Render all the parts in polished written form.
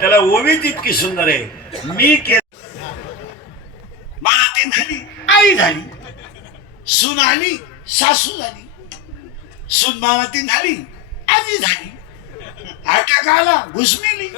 त्याला ओवी तितकी सुंदर आहे. मी माती झाली, आई झाली, सून आली, सासू झाली, सून मामातीन झाली, आजी झाली, अटॅक आला, घुसमेली.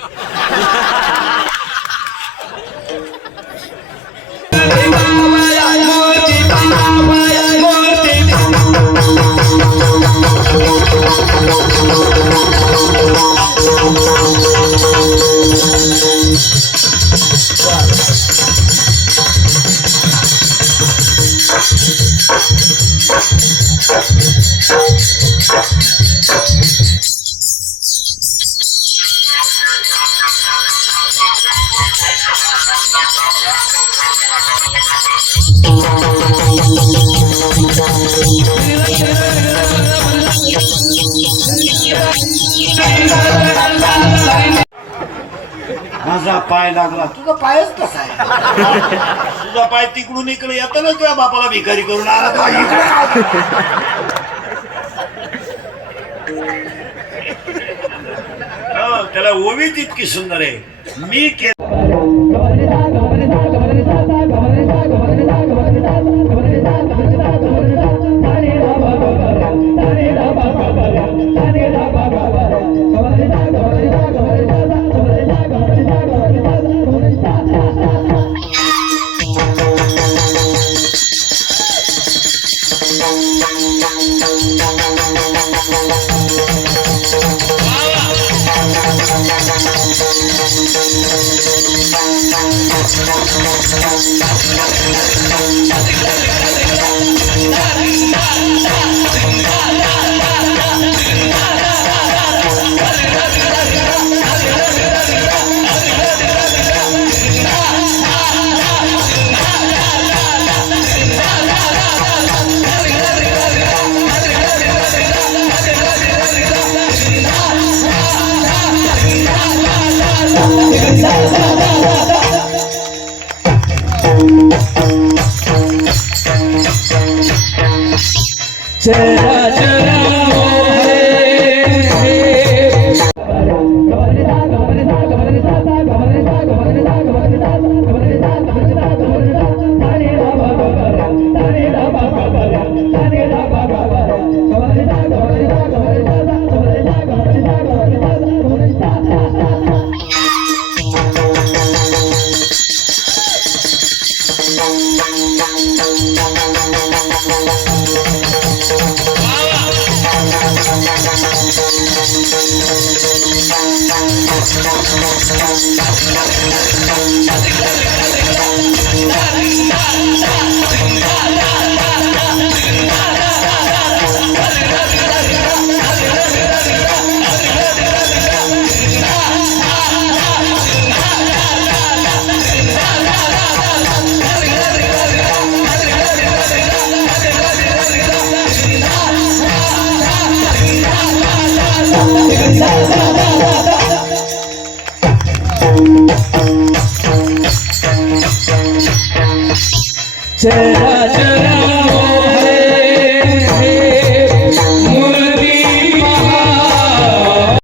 माझा पाय लागला. तुझा पायच कसा आहे? तुझा पाय तिकडून इकडे येतो ना, तुझ्या बापाला भिकारी करून आला. त्याला ओवी तितकी सुंदर आहे. मी चरा चरा चरा चरा